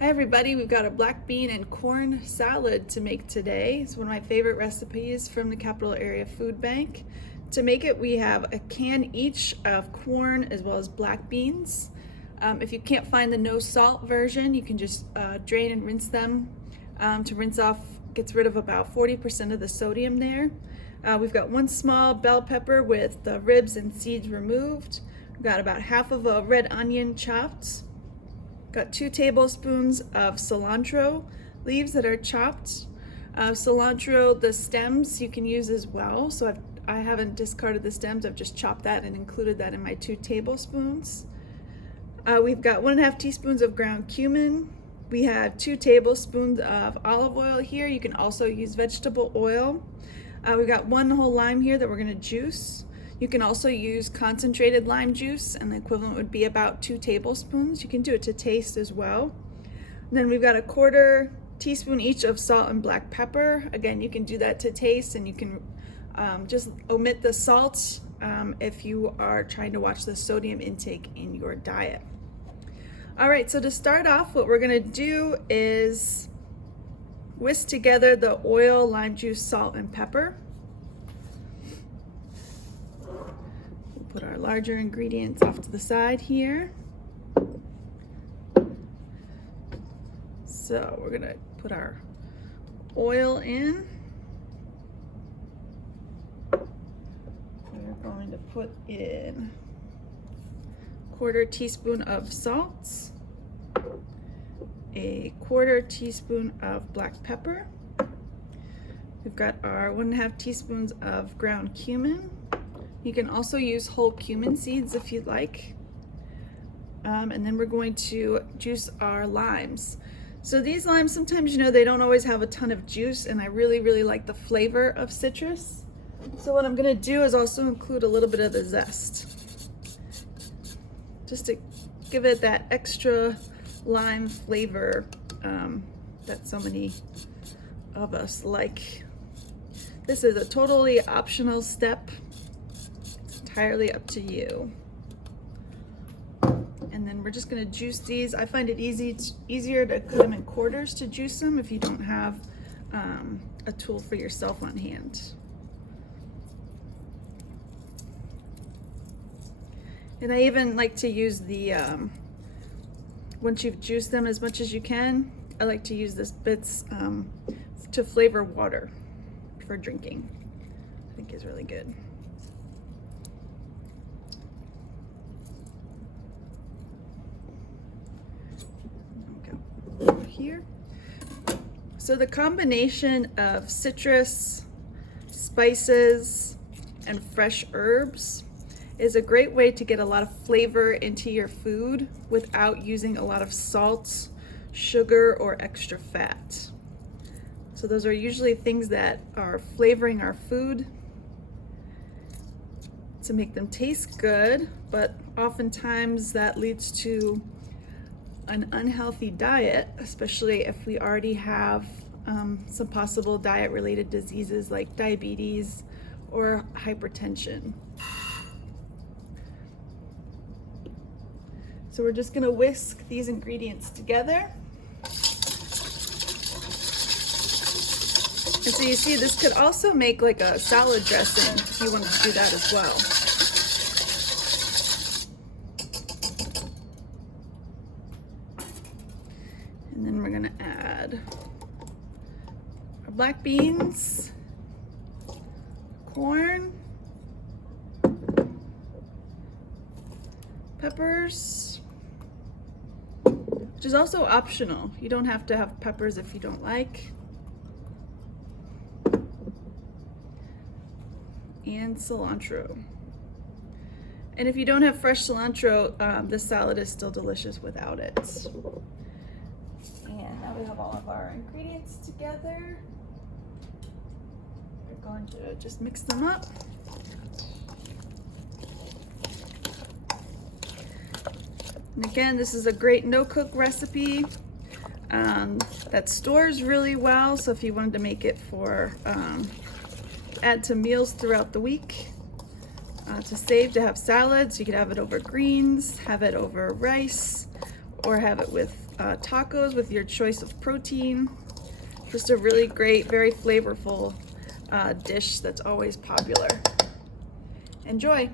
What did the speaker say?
Hi everybody, we've got a black bean and corn salad to make today. It's one of my favorite recipes from the Capital Area Food Bank. To make it, we have a can each of corn as well as black beans. If you can't find the no salt version, you can just drain and rinse them. To rinse off, gets rid of about 40% of the sodium there. We've got one small bell pepper with the ribs and seeds removed. We've got about half of a red onion chopped. Got 2 tablespoons of cilantro leaves that are chopped. Cilantro, the stems you can use as well. So I haven't discarded the stems. I've just chopped that and included that in my 2 tablespoons. We've got 1.5 teaspoons of ground cumin. We have 2 tablespoons of olive oil here. You can also use vegetable oil. We've got 1 whole lime here that we're gonna juice. You can also use concentrated lime juice, and the equivalent would be about 2 tablespoons. You can do it to taste as well. And then we've got a 1/4 teaspoon each of salt and black pepper. Again, you can do that to taste, and you can just omit the salt if you are trying to watch the sodium intake in your diet. All right, so to start off, what we're gonna do is whisk together the oil, lime juice, salt, and pepper. Put our larger ingredients off to the side here. So we're gonna put our oil in. We're going to put in 1/4 teaspoon of salt, a 1/4 teaspoon of black pepper. We've got our 1.5 teaspoons of ground cumin. You can also use whole cumin seeds if you'd like. And then we're going to juice our limes. So these limes, sometimes, they don't always have a ton of juice, and I really like the flavor of citrus. So what I'm gonna do is also include a little bit of the zest, just to give it that extra lime flavor that so many of us like. This is a totally optional step. Entirely up to you. And then we're just going to juice these. I find it easier to cut them in quarters to juice them if you don't have a tool for yourself on hand. And I even like to use the, once you've juiced them as much as you can, I like to use this bits to flavor water for drinking. I think is really good. Here. So the combination of citrus, spices, and fresh herbs is a great way to get a lot of flavor into your food without using a lot of salt, sugar, or extra fat. So those are usually things that are flavoring our food to make them taste good, but oftentimes that leads to an unhealthy diet, especially if we already have some possible diet-related diseases like diabetes or hypertension. So we're just gonna whisk these ingredients together. And so you see, this could also make like a salad dressing if you wanted to do that as well. And then we're gonna add our black beans, corn, peppers, which is also optional. You don't have to have peppers if you don't like. And cilantro. And if you don't have fresh cilantro, this salad is still delicious without it. And now we have all of our ingredients together. We're going to just mix them up. And again, this is a great no-cook recipe that stores really well. So if you wanted to make it for add to meals throughout the week, to save, to have salads, you could have it over greens, have it over rice, or have it with tacos with your choice of protein. Just a really great, very flavorful dish that's always popular. Enjoy!